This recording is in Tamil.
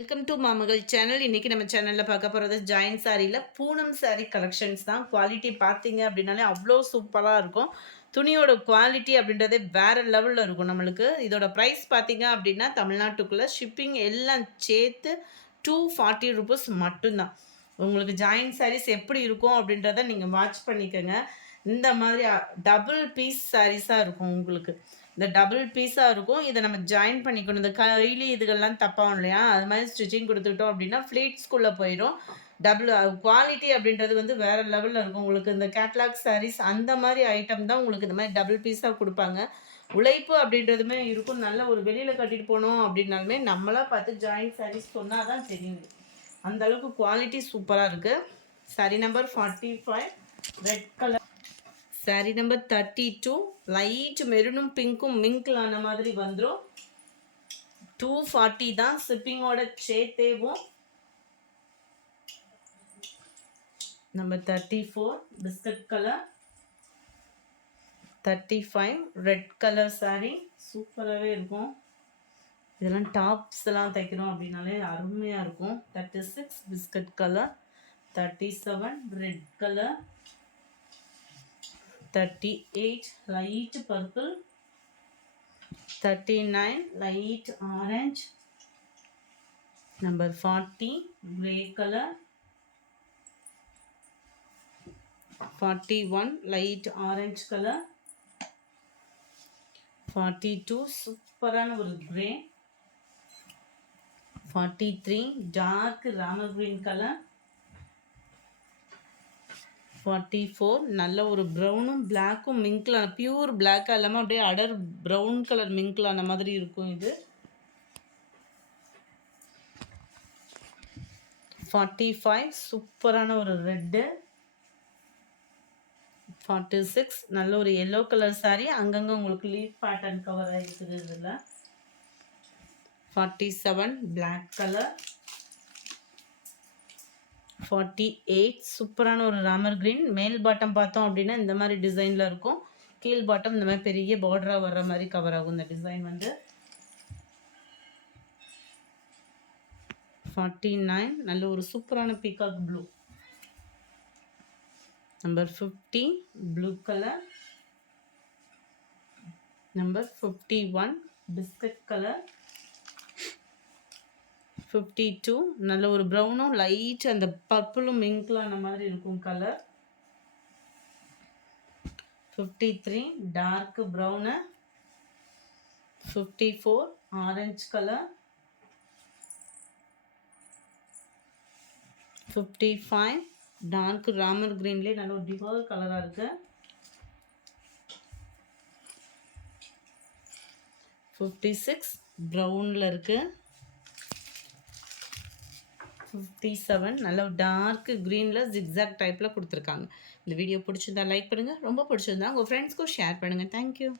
Welcome to மாமகள் channel. இன்றைக்கி நம்ம சேனலில் பார்க்க போகிறது ஜாயின்ட் சாரியில் பூனம் சாரீ கலெக்ஷன்ஸ் தான். குவாலிட்டி பார்த்தீங்க அப்படின்னாலே அவ்வளோ சூப்பராக இருக்கும். துணியோட குவாலிட்டி அப்படின்றதே வேறு லெவலில் இருக்கும். நம்மளுக்கு இதோட ப்ரைஸ் பார்த்தீங்க அப்படின்னா தமிழ்நாட்டுக்குள்ளே ஷிப்பிங் எல்லாம் சேர்த்து 240 ருபீஸ் மட்டும்தான். உங்களுக்கு ஜாயின்ட் சாரீஸ் எப்படி இருக்கும் அப்படின்றத நீங்கள் வாட்ச் பண்ணிக்கோங்க. இந்த மாதிரி டபுள் பீஸ் சாரீஸாக இருக்கும் உங்களுக்கு. இந்த டபுள் பீஸாக இருக்கும். இதை நம்ம ஜாயின் பண்ணிக்கணும். இந்த கைலி இதுகள்லாம் தப்பாகும் இல்லையா, அது மாதிரி ஸ்டிச்சிங் கொடுத்துட்டோம் அப்படின்னா ஃப்ளீட்ஸ்குள்ளே போயிடும். டபுள் குவாலிட்டி அப்படின்றது வந்து வேறு லெவலில் இருக்கும். உங்களுக்கு இந்த கேட்லாக் சாரீஸ் அந்த மாதிரி ஐட்டம் தான் உங்களுக்கு இந்த மாதிரி டபுள் பீஸாக கொடுப்பாங்க. உழைப்பு அப்படின்றதுமே இருக்கும். நல்ல ஒரு வெளியில் கட்டிட்டு போனோம் அப்படின்னாலுமே நம்மளாக பார்த்து ஜாயின்ட் சாரீஸ் சொன்னால் தான் தெரியும். அந்தளவுக்கு குவாலிட்டி சூப்பராக இருக்குது. Sari number 45 red colour. Sari number 32 light மெரூனும் பிங்க்கும் மிங்க்லான மாதிரி வந்துடும். 240 தான் ஷிப்பிங்கோட சேர்த்தேவும். Number 34 biscuit colour. 35 red colour sari சூப்பராகவே இருக்கும். இதெல்லாம் டாப்ஸ் எல்லாம் தைக்கிறோம் அப்படின்னாலே அருமையாக இருக்கும். 36 biscuit colour. 37 red colour. 38 light purple. 39 light orange. Number 40 gray color. 41 light orange color. 42 சூப்பரான ஒரு gray. 43 dark rama green color. 44 நல்ல ஒரு ப்ரௌனும் பிளாக்கும் மிங்க்லான பியூர் பிளாக்காக இல்லாமல் அப்படியே அடர் ப்ரௌன் கலர் மிங்க்லான மாதிரி இருக்கும் இது. 45 சூப்பரான ஒரு ரெட்டு. 46 நல்ல ஒரு எல்லோ கலர் சாரீ. அங்கங்கே உங்களுக்கு லீஃப் பேட்டர்ன் கவர் ஆகிருக்குது இதில். 47 பிளாக் கலர். 48 சூப்பரான ஒரு ராமர் கிரீன். மேல் பாட்டம் பார்த்தோம் அப்படின்னா இந்த மாதிரி டிசைனில் இருக்கும். கீழ் பாட்டம் இந்த மாதிரி பெரிய பார்டராக வர்ற மாதிரி கவர் ஆகும் இந்த டிசைன் வந்து. 49 நல்ல ஒரு சூப்பரான peacock blue. Number 50 blue colour. Number 51 biscuit colour. 52 நல்ல ஒரு ப்ரௌனும் லைட் அந்த பர்பிளும் மிங்க்லான மாதிரி இருக்கும் கலர். 53 dark brown. 54 orange colour. 55 dark Ramar கிரீன்லேயே நல்ல ஒரு டிவர் கலராக இருக்கு. 56 ப்ரௌனில் இருக்குது. 57 நல்ல டார்க் க்ரீனில் ஜிக்ஸாக் டைப்பில் கொடுத்துருக்காங்க. இந்த வீடியோ பிடிச்சிருந்தா லைக் பண்ணுங்கள். ரொம்ப பிடிச்சிருந்தா உங்கள் ஃப்ரெண்ட்ஸ்க்கும் ஷேர் பண்ணுங்கள். தேங்க்யூ.